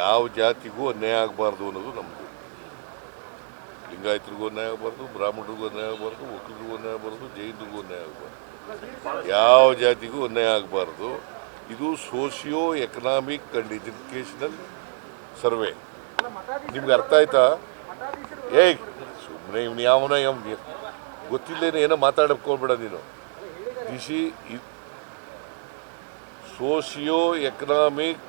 ಯಾವ ಜಾತಿಗೂ ಅನ್ಯಾಯ ಆಗಬಾರ್ದು ಅನ್ನೋದು ನಮ್ಮದು ಲಿಂಗಾಯತರಿಗೂ ಅನ್ಯಾಯ ಆಗಬಾರ್ದು, ಬ್ರಾಹ್ಮಣರಿಗೂ ಅನ್ಯಾಯ ಆಗಬಾರ್ದು ಒಕ್ಕಲಿಗರಿಗೂ ಅನ್ಯಾಯ ಆಗಬಾರ್ದು, ಜೈನರಿಗೂ ಅನ್ಯಾಯ ಆಗಬಾರ್ದು. ಯಾವ ಜಾತಿಗೂ ಅನ್ಯಾಯ ಆಗಬಾರ್ದು, ಇದು socio economic and educational survey. ನಿಮ್ಗೆ ಅರ್ಥ ಆಯ್ತಾ? ಏಯ್ ಸುಮ್ಮನೆ ಇವ್ನು ಯಾವನ ಯಾವ ಗೊತ್ತಿಲ್ಲೇನೆ ಏನೋ ಮಾತಾಡಕ್ಕೆ ಹೋಗ್ಬೇಡ ನೀನು. This socio economic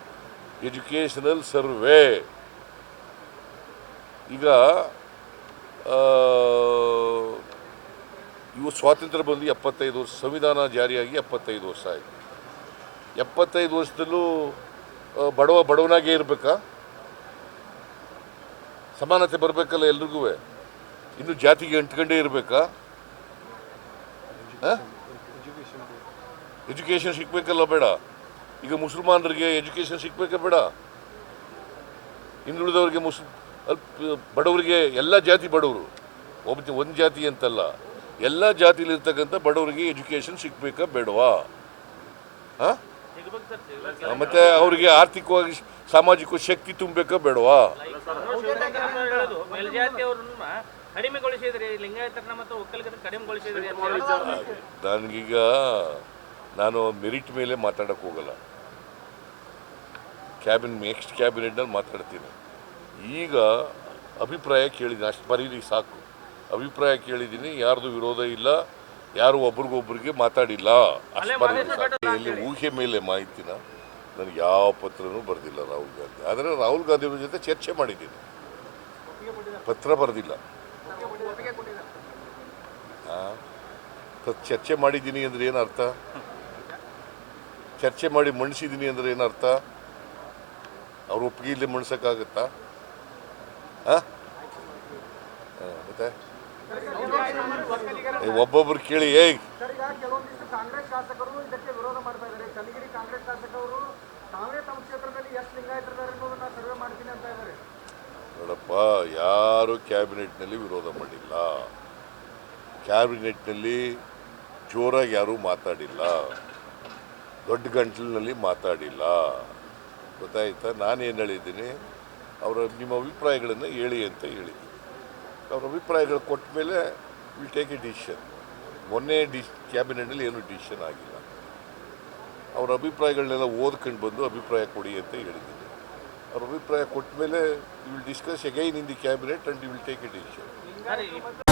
educational survey ಈಗ ಇವು ಸ್ವಾತಂತ್ರ್ಯ ಬಂದು ಎಪ್ಪತ್ತೈದು ವರ್ಷ ಸಂವಿಧಾನ ಜಾರಿಯಾಗಿ ಎಪ್ಪತ್ತೈದು ವರ್ಷ ಆಯಿತು. ಎಪ್ಪತ್ತೈದು ವರ್ಷದಲ್ಲೂ ಬಡವ ಬಡವನಾಗೇ ಇರಬೇಕಾ? ಸಮಾನತೆ ಬರಬೇಕಲ್ಲ ಎಲ್ರಿಗೂ? ಇನ್ನು ಜಾತಿಗೆ ಅಂಟ್ಕೊಂಡೇ ಇರಬೇಕಾ? ಎಜುಕೇಷನ್ ಸಿಗ್ಬೇಕಲ್ಲ ಬೇಡ. ಈಗ ಮುಸಲ್ಮಾನರಿಗೆ ಎಜುಕೇಷನ್ ಸಿಗ್ಬೇಕಾ ಬೇಡ. ಹಿಂದುಳಿದವರಿಗೆ ಮುಸ್ ಅಲ್ಪ ಬಡವರಿಗೆ ಎಲ್ಲ ಜಾತಿ ಬಡವರು. ಒಬ್ಬ ಒಂದು ಜಾತಿ ಅಂತಲ್ಲ. ಎಲ್ಲ ಜಾತಿಲಿರ್ತಕ್ಕಂಥ ಬಡವರಿಗೆ ಎಜುಕೇಷನ್ ಸಿಗ್ಬೇಕಾ ಬೇಡವಾ? ಹಾ? ಮತ್ತೆ ಅವರಿಗೆ ಆರ್ಥಿಕವಾಗಿ ಸಾಮಾಜಿಕ ಶಕ್ತಿ ತುಂಬಬೇಕಾ ಬೇಡವಾ. ನನಗೀಗ ನಾನು ಮೆರಿಟ್ ಮೇಲೆ ಮಾತಾಡಕ್ಕೆ ಹೋಗಲ್ಲ. ಕ್ಯಾಬಿನ್ ನೆಕ್ಸ್ಟ್ ಕ್ಯಾಬಿನೆಟ್ನಲ್ಲಿ ಮಾತಾಡ್ತೀನಿ. ಈಗ ಅಭಿಪ್ರಾಯ ಕೇಳಿದ್ದೀನಿ ಅಷ್ಟು ಬರೀರಿ ಸಾಕು. ಅಭಿಪ್ರಾಯ ಕೇಳಿದ್ದೀನಿ ಯಾರ್ದು ವಿರೋಧ ಇಲ್ಲ ಯಾರು ಒಬ್ರಿಗೊಬ್ರಿಗೆ ಮಾತಾಡಿಲ್ಲ ಅಷ್ಟು ಬರೀರಿ ಊಹೆ ಮೇಲೆ ಮಾಹಿತಿನ ನನಗೆ ಯಾವ ಪತ್ರನೂ ಬರೆದಿಲ್ಲ ರಾಹುಲ್ ಗಾಂಧಿ. ಆದರೆ ರಾಹುಲ್ ಗಾಂಧಿ ಅವ್ರ ಜೊತೆ ಚರ್ಚೆ ಮಾಡಿದ್ದೀನಿ. ಪತ್ರ ಬರೆದಿಲ್ಲ. ಚರ್ಚೆ ಮಾಡಿದ್ದೀನಿ ಅಂದ್ರೆ ಏನು ಅರ್ಥ? ಚರ್ಚೆ ಮಾಡಿ ಮಣಿಸಿದ್ದೀನಿ ಅಂದ್ರೆ ಏನು ಅರ್ಥ? ಅವ್ರ ಒಪ್ಪಿಗೆ ಇಲ್ಲಿ ಮಣ್ಸಕ್ಕಾಗತ್ತಾ? ಹಾಂ? ಮತ್ತೆ? ಒಬ್ಬೊಬ್ರು ಕೇಳಿ ಹೇಗೆ ನೋಡಪ್ಪ, ಯಾರು ಕ್ಯಾಬಿನೆಟ್ನಲ್ಲಿ ವಿರೋಧ ಮಾಡಿಲ್ಲ. ಕ್ಯಾಬಿನೆಟ್ನಲ್ಲಿ ಜೋರಾಗಿ ಯಾರೂ ಮಾತಾಡಿಲ್ಲ. ದೊಡ್ಡ ಗಂಟಲಿನಲ್ಲಿ ಮಾತಾಡಿಲ್ಲ. ಗೊತ್ತಾಯ್ತಾ? ಏನು ಹೇಳಿದ್ದೀನಿ? ಅವರ ನಿಮ್ಮ ಅಭಿಪ್ರಾಯಗಳನ್ನು ಹೇಳಿ ಅಂತ ಹೇಳಿದ್ದೀನಿ ಅವ್ರ ಅಭಿಪ್ರಾಯಗಳು ಕೊಟ್ಟ ಮೇಲೆ ವಿಲ್ ಟೇಕ್ ಎ ಡಿಸಿಷನ್ ಮೊನ್ನೆ ಡಿಸ್ ಕ್ಯಾಬಿನೆಟ್ನಲ್ಲಿ ಏನೂ ಡಿಸಿಷನ್ ಆಗಿಲ್ಲ. ಅವರ ಅಭಿಪ್ರಾಯಗಳನ್ನೆಲ್ಲ ಓದ್ಕೊಂಡು ಬಂದು ಅಭಿಪ್ರಾಯ ಕೊಡಿ ಅಂತ ಹೇಳಿದ್ದೀನಿ. ಅವ್ರ ಅಭಿಪ್ರಾಯ ಕೊಟ್ಟ ಮೇಲೆ will discuss again in the cabinet and will take a decision